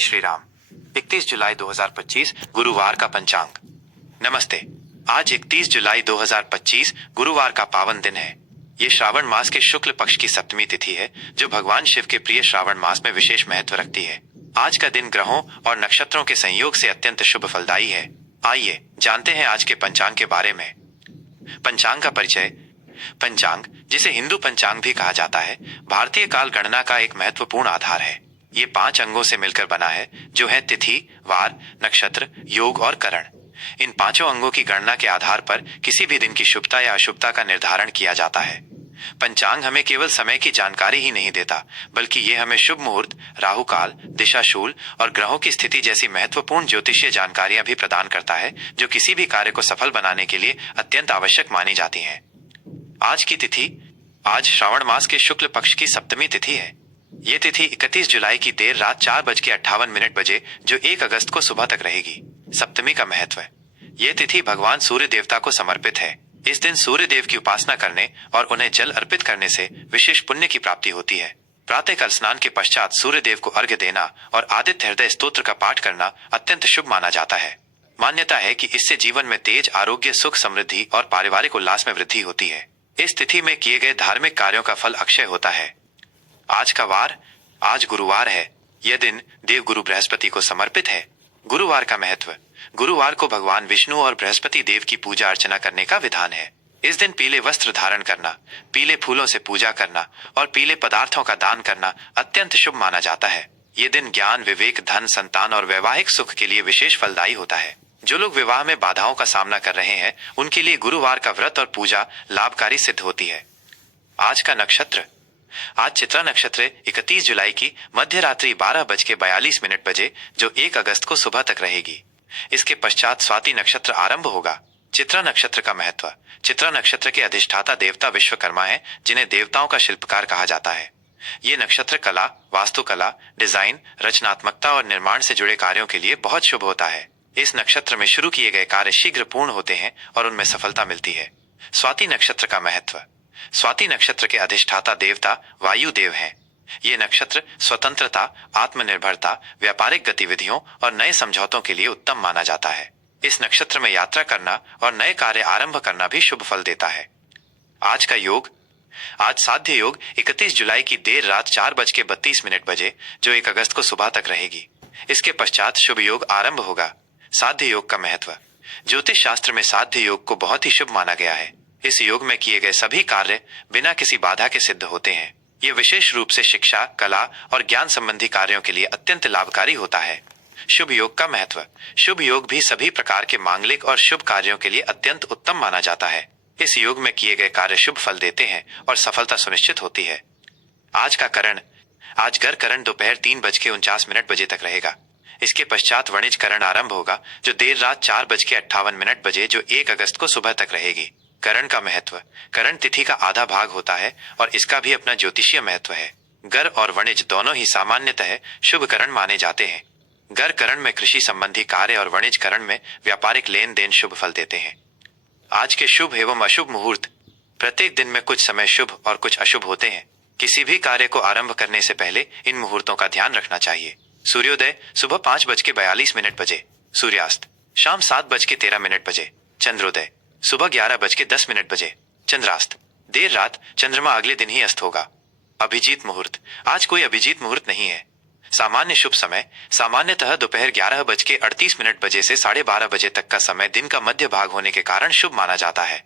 श्री राम। 31 जुलाई 2025 गुरुवार का पंचांग। नमस्ते। आज 31 जुलाई 2025 गुरुवार का पावन दिन है। ये श्रावण मास के शुक्ल पक्ष की सप्तमी तिथि है, जो भगवान शिव के प्रिय श्रावण मास में विशेष महत्व रखती है। आज का दिन ग्रहों और नक्षत्रों के संयोग से अत्यंत शुभ फलदायी है। आइए जानते हैं आज के पंचांग के बारे में। पंचांग का परिचय। पंचांग, जिसे हिंदू पंचांग भी कहा जाता है, भारतीय काल गणना का एक महत्वपूर्ण आधार है। ये 5 अंगों से मिलकर बना है, जो है तिथि, वार, नक्षत्र, योग और करण। इन 5 अंगों की गणना के आधार पर किसी भी दिन की शुभता या अशुभता का निर्धारण किया जाता है। पंचांग हमें केवल समय की जानकारी ही नहीं देता, बल्कि ये हमें शुभ मुहूर्त, राहु काल, दिशाशूल और ग्रहों की स्थिति जैसी महत्वपूर्ण ज्योतिषीय जानकारियां भी प्रदान करता है, जो किसी भी कार्य को सफल बनाने के लिए अत्यंत आवश्यक मानी जाती हैं। आज की तिथि। आज श्रावण मास के शुक्ल पक्ष की सप्तमी तिथि है। ये तिथि 31 जुलाई की देर रात 4:58 बजे, जो 1 अगस्त को सुबह तक रहेगी। सप्तमी का महत्व। ये तिथि भगवान सूर्य देवता को समर्पित है। इस दिन सूर्य देव की उपासना करने और उन्हें जल अर्पित करने से विशेष पुण्य की प्राप्ति होती है। प्रातःकाल स्नान के पश्चात सूर्य देव को अर्घ्य देना और आदित्य हृदय स्तोत्र का पाठ करना अत्यंत शुभ माना जाता है। मान्यता है कि इससे जीवन में तेज, आरोग्य, सुख, समृद्धि और पारिवारिक उल्लास में वृद्धि होती है। इस तिथि में किए गए धार्मिक कार्यों का फल अक्षय होता है। आज का वार। आज गुरुवार है। यह दिन देव गुरु बृहस्पति को समर्पित है। गुरुवार का महत्व। गुरुवार को भगवान विष्णु और बृहस्पति देव की पूजा अर्चना करने का विधान है। इस दिन पीले वस्त्र धारण करना, पीले फूलों से पूजा करना और पीले पदार्थों का दान करना अत्यंत शुभ माना जाता है। ये दिन ज्ञान, विवेक, धन, संतान और वैवाहिक सुख के लिए विशेष फलदायी होता है। जो लोग विवाह में बाधाओं का सामना कर रहे हैं, उनके लिए गुरुवार का व्रत और पूजा लाभकारी सिद्ध होती है। आज का नक्षत्र। आज चित्रा नक्षत्र 31 जुलाई की मध्य रात्रि 12:42 बजे, जो 1 अगस्त को सुबह तक रहेगी। इसके पश्चात स्वाति नक्षत्र आरंभ होगा। चित्रा नक्षत्र का महत्व। चित्रा नक्षत्र के अधिष्ठाता देवता विश्वकर्मा है, जिन्हें देवताओं का शिल्पकार कहा जाता है। ये नक्षत्र कला, वास्तुकला, डिजाइन, रचनात्मकता और निर्माण से जुड़े कार्यों के लिए बहुत शुभ होता है। इस नक्षत्र में शुरू किए गए कार्य शीघ्र पूर्ण होते हैं और उनमें सफलता मिलती है। स्वाति नक्षत्र का महत्व। स्वाति नक्षत्र के अधिष्ठाता देवता वायु देव हैं। ये नक्षत्र स्वतंत्रता, आत्मनिर्भरता, व्यापारिक गतिविधियों और नए समझौतों के लिए उत्तम माना जाता है। इस नक्षत्र में यात्रा करना और नए कार्य आरंभ करना भी शुभ फल देता है। आज का योग। आज साध्य योग 31 जुलाई की देर रात 4:32 बजे, जो 1 अगस्त को सुबह तक रहेगी। इसके पश्चात शुभ योग आरंभ होगा। साध्य योग का महत्व। ज्योतिष शास्त्र में साध्य योग को बहुत ही शुभ माना गया है। इस योग में किए गए सभी कार्य बिना किसी बाधा के सिद्ध होते हैं। ये विशेष रूप से शिक्षा, कला और ज्ञान संबंधी कार्यों के लिए अत्यंत लाभकारी होता है। शुभ योग का महत्व। शुभ योग भी सभी प्रकार के मांगलिक और शुभ कार्यों के लिए अत्यंत उत्तम माना जाता है। इस योग में किए गए कार्य शुभ फल देते हैं और सफलता सुनिश्चित होती है। आज का करण। आज गर करण दोपहर 3:49 बजे तक रहेगा। इसके पश्चात वणिज करण आरंभ होगा, जो देर रात 4:58 बजे, जो 1 अगस्त को सुबह तक रहेगी। करण का महत्व। करण तिथि का आधा भाग होता है और इसका भी अपना ज्योतिषीय महत्व है। गर और वणिज दोनों ही सामान्यतः शुभ करण माने जाते हैं। गर करण में कृषि संबंधी कार्य और वणिज करण में व्यापारिक लेन देन शुभ फल देते हैं। आज के शुभ एवं अशुभ मुहूर्त। प्रत्येक दिन में कुछ समय शुभ और कुछ अशुभ होते हैं। किसी भी कार्य को आरंभ करने से पहले इन मुहूर्तों का ध्यान रखना चाहिए। सूर्योदय सुबह 5:42 बजे। सूर्यास्त शाम 7:13 बजे। चंद्रोदय सुबह 11:10 बजे। चंद्रास्त देर रात, चंद्रमा अगले दिन ही अस्त होगा। अभिजीत मुहूर्त। आज कोई अभिजीत मुहूर्त नहीं है। सामान्य शुभ समय सामान्यतः दोपहर 11:38 बजे से 12:30 बजे तक का समय दिन का मध्य भाग होने के कारण शुभ माना जाता है।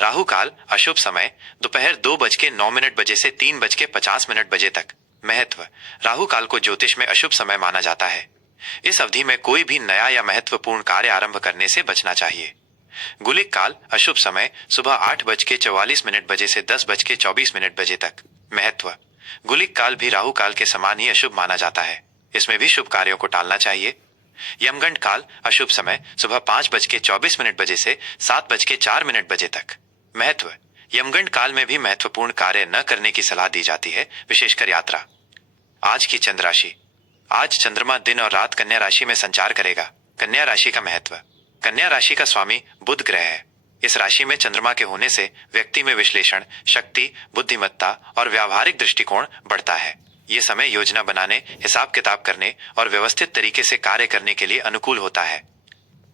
राहु काल अशुभ समय दोपहर 2:09 बजे से 3:50 बजे तक। महत्व। राहु काल को ज्योतिष में अशुभ समय माना जाता है। इस अवधि में कोई भी नया या महत्वपूर्ण कार्य आरंभ करने से बचना चाहिए। गुलिक काल अशुभ समय सुबह 8:44 बजे से 10:24 बजे तक। महत्व। गुलिक काल भी राहु काल के समान ही अशुभ माना जाता है। इसमें भी शुभ कार्यों को टालना चाहिए। यमगंड काल अशुभ समय सुबह 5:24 बजे से 7:04 बजे तक। महत्व। यमगंड काल में भी महत्वपूर्ण कार्य न करने की सलाह दी जाती है, विशेषकर यात्रा। आज की चंद्र राशि। आज चंद्रमा दिन और रात कन्या राशि में संचार करेगा। कन्या राशि का महत्व। कन्या राशि का स्वामी बुध ग्रह है। इस राशि में चंद्रमा के होने से व्यक्ति में विश्लेषण शक्ति, बुद्धिमत्ता और व्यावहारिक दृष्टिकोण बढ़ता है। ये समय योजना बनाने, हिसाब किताब करने और व्यवस्थित तरीके से कार्य करने के लिए अनुकूल होता है।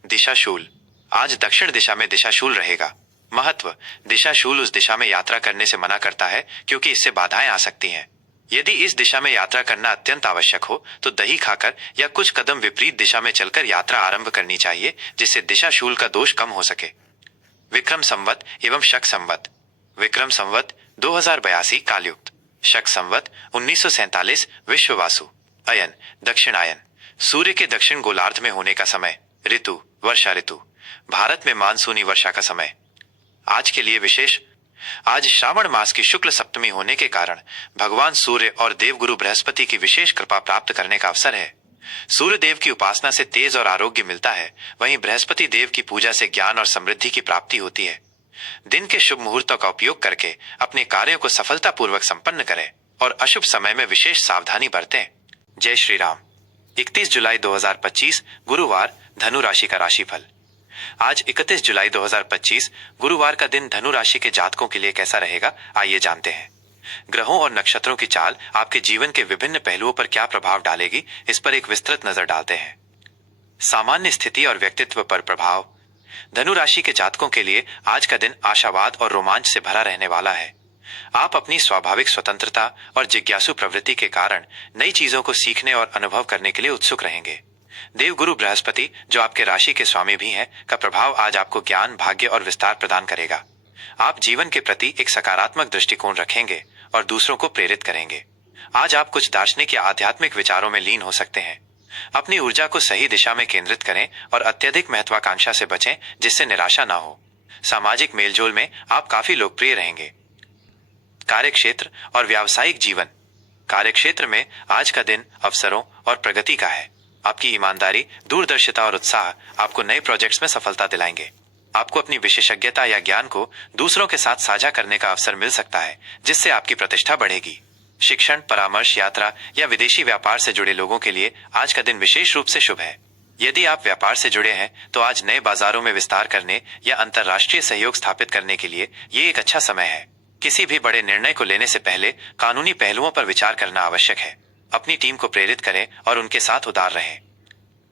दिशाशूल। आज दक्षिण दिशा में दिशाशूल रहेगा। महत्व। दिशाशूल उस दिशा में यात्रा करने से मना करता है क्योंकि इससे बाधाएं आ सकती हैं। यदि इस दिशा में यात्रा करना अत्यंत आवश्यक हो तो दही खाकर या कुछ कदम विपरीत दिशा में चलकर यात्रा आरंभ करनी चाहिए, जिससे दिशाशूल का दोष कम हो सके। विक्रम संवत एवं शक संवत। विक्रम संवत 2082 कालयुक्त, शक संवत 1947 विश्ववासु। अयन दक्षिणायन, सूर्य के दक्षिण गोलार्ध में होने का समय। ऋतु वर्षा ऋतु, भारत में मानसूनी वर्षा का समय। आज के लिए विशेष। आज श्रावण मास की शुक्ल सप्तमी होने के कारण भगवान सूर्य और देवगुरु बृहस्पति की विशेष कृपा प्राप्त करने का अवसर है। सूर्य देव की उपासना से तेज और आरोग्य मिलता है, वहीं बृहस्पति देव की पूजा से ज्ञान और समृद्धि की प्राप्ति होती है। दिन के शुभ मुहूर्तों का उपयोग करके अपने कार्यों को सफलतापूर्वक संपन्न करें और अशुभ समय में विशेष सावधानी बरतें। जय श्री राम। 31 जुलाई 2025 गुरुवार, धनु राशि का राशिफल। आज 31 जुलाई 2025 गुरुवार का दिन धनु राशि के जातकों के लिए कैसा रहेगा, आइए जानते हैं। ग्रहों और नक्षत्रों की चाल आपके जीवन के विभिन्न पहलुओं पर क्या प्रभाव डालेगी, इस पर एक विस्तृत नजर डालते हैं। सामान्य स्थिति और व्यक्तित्व पर प्रभाव। धनु राशि के जातकों के लिए आज का दिन आशावाद और रोमांच से भरा रहने वाला है। आप अपनी स्वाभाविक स्वतंत्रता और जिज्ञासु प्रवृत्ति के कारण नई चीजों को सीखने और अनुभव करने के लिए उत्सुक रहेंगे। देवगुरु बृहस्पति, जो आपके राशि के स्वामी भी हैं, का प्रभाव आज आपको ज्ञान, भाग्य और विस्तार प्रदान करेगा। आप जीवन के प्रति एक सकारात्मक दृष्टिकोण रखेंगे और दूसरों को प्रेरित करेंगे। आज आप कुछ दार्शनिक या आध्यात्मिक विचारों में लीन हो सकते हैं। अपनी ऊर्जा को सही दिशा में केंद्रित करें और अत्यधिक महत्वाकांक्षा से बचें, जिससे निराशा ना हो। सामाजिक मेलजोल में आप काफी लोकप्रिय रहेंगे। कार्यक्षेत्र और व्यावसायिक जीवन। कार्यक्षेत्र में आज का दिन अवसरों और प्रगति का है। आपकी ईमानदारी, दूरदर्शिता और उत्साह आपको नए प्रोजेक्ट्स में सफलता दिलाएंगे। आपको अपनी विशेषज्ञता या ज्ञान को दूसरों के साथ साझा करने का अवसर मिल सकता है, जिससे आपकी प्रतिष्ठा बढ़ेगी। शिक्षण, परामर्श, यात्रा या विदेशी व्यापार से जुड़े लोगों के लिए आज का दिन विशेष रूप से शुभ है। यदि आप व्यापार से जुड़े हैं तो आज नए बाजारों में विस्तार करने या अंतर्राष्ट्रीय सहयोग स्थापित करने के लिए ये एक अच्छा समय है। किसी भी बड़े निर्णय को लेने से पहले कानूनी पहलुओं पर विचार करना आवश्यक है। अपनी टीम को प्रेरित करें और उनके साथ उदार रहें।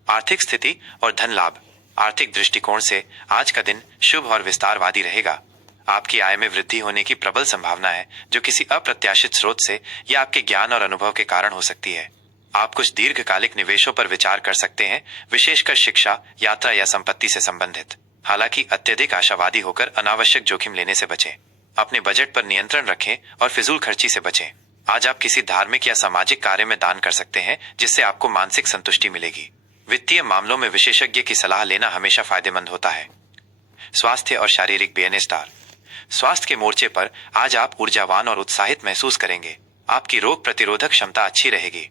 आर्थिक स्थिति और धन लाभ। आर्थिक दृष्टिकोण से आज का दिन शुभ और विस्तारवादी रहेगा। आपकी आय में वृद्धि होने की प्रबल संभावना है, जो किसी अप्रत्याशित स्रोत से या आपके ज्ञान और अनुभव के कारण हो सकती है। आप कुछ दीर्घकालिक निवेशों पर विचार कर सकते हैं, विशेषकर शिक्षा, यात्रा या संपत्ति से संबंधित। हालांकि अत्यधिक आशावादी होकर अनावश्यक जोखिम लेने से बचें। अपने बजट पर नियंत्रण रखें और फिजूल खर्ची से बचें। आज आप किसी धार्मिक या सामाजिक कार्य में दान कर सकते हैं, जिससे आपको मानसिक संतुष्टि मिलेगी। वित्तीय मामलों में विशेषज्ञ की सलाह लेना हमेशा फायदेमंद होता है। स्वास्थ्य और शारीरिक बेनेस्टार। स्वास्थ्य के मोर्चे पर आज आप ऊर्जावान और उत्साहित महसूस करेंगे। आपकी रोग प्रतिरोधक क्षमता अच्छी रहेगी।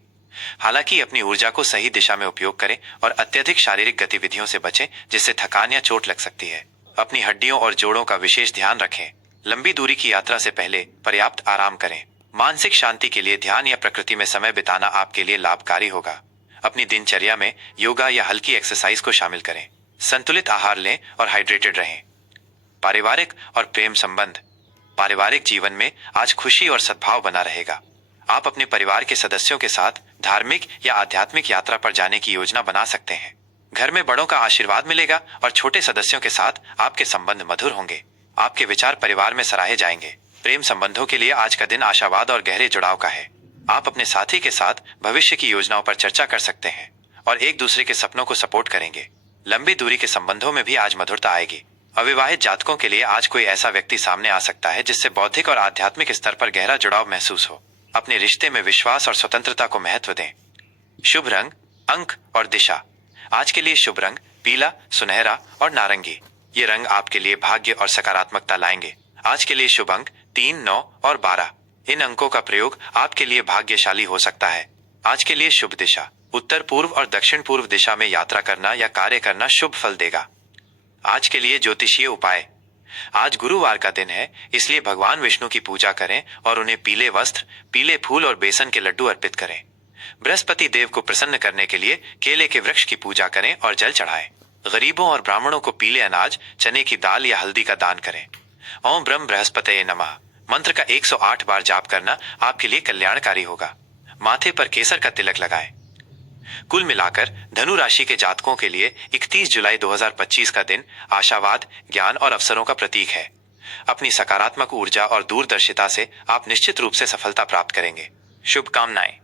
हालांकि अपनी ऊर्जा को सही दिशा में उपयोग करें और अत्यधिक शारीरिक गतिविधियों से बचें, जिससे थकान या चोट लग सकती है। अपनी हड्डियों और जोड़ों का विशेष ध्यान रखें। लंबी दूरी की यात्रा से पहले पर्याप्त आराम करें। मानसिक शांति के लिए ध्यान या प्रकृति में समय बिताना आपके लिए लाभकारी होगा। अपनी दिनचर्या में योगा या हल्की एक्सरसाइज को शामिल करें। संतुलित आहार लें और हाइड्रेटेड रहें। पारिवारिक और प्रेम संबंध। पारिवारिक जीवन में आज खुशी और सद्भाव बना रहेगा। आप अपने परिवार के सदस्यों के साथ धार्मिक या आध्यात्मिक यात्रा पर जाने की योजना बना सकते हैं। घर में बड़ों का आशीर्वाद मिलेगा और छोटे सदस्यों के साथ आपके संबंध मधुर होंगे। आपके विचार परिवार में सराहे जाएंगे। प्रेम संबंधों के लिए आज का दिन आशावाद और गहरे जुड़ाव का है। आप अपने साथी के साथ भविष्य की योजनाओं पर चर्चा कर सकते हैं और एक दूसरे के सपनों को सपोर्ट करेंगे। लंबी दूरी के संबंधों में भी आज मधुरता आएगी। अविवाहित जातकों के लिए आज कोई ऐसा व्यक्ति सामने आ सकता है जिससे बौद्धिक और आध्यात्मिक स्तर पर गहरा जुड़ाव महसूस हो। अपने रिश्ते में विश्वास और स्वतंत्रता को महत्व दें। शुभ रंग, अंक और दिशा। आज के लिए शुभ रंग पीला, सुनहरा और नारंगी। ये रंग आपके लिए भाग्य और सकारात्मकता लाएंगे। आज के लिए शुभ अंक 3, 9 और 12। इन अंकों का प्रयोग आपके लिए भाग्यशाली हो सकता है। आज के लिए शुभ दिशा उत्तर पूर्व और दक्षिण पूर्व दिशा में यात्रा करना या कार्य करना शुभ फल देगा। आज के लिए ज्योतिषीय उपाय। आज गुरुवार का दिन है, इसलिए भगवान विष्णु की पूजा करें और उन्हें पीले वस्त्र, पीले फूल और बेसन के लड्डू अर्पित करें। बृहस्पति देव को प्रसन्न करने के लिए केले के वृक्ष की पूजा करें और जल चढ़ाएं। गरीबों और ब्राह्मणों को पीले अनाज, चने की दाल या हल्दी का दान करें। ओम ब्रह्म बृहस्पतये नमः मंत्र का 108 बार जाप करना आपके लिए कल्याणकारी होगा। माथे पर केसर का तिलक लगाएं। कुल मिलाकर धनु राशि के जातकों के लिए 31 जुलाई 2025 का दिन आशावाद, ज्ञान और अवसरों का प्रतीक है। अपनी सकारात्मक ऊर्जा और दूरदर्शिता से आप निश्चित रूप से सफलता प्राप्त करेंगे। शुभकामनाएं।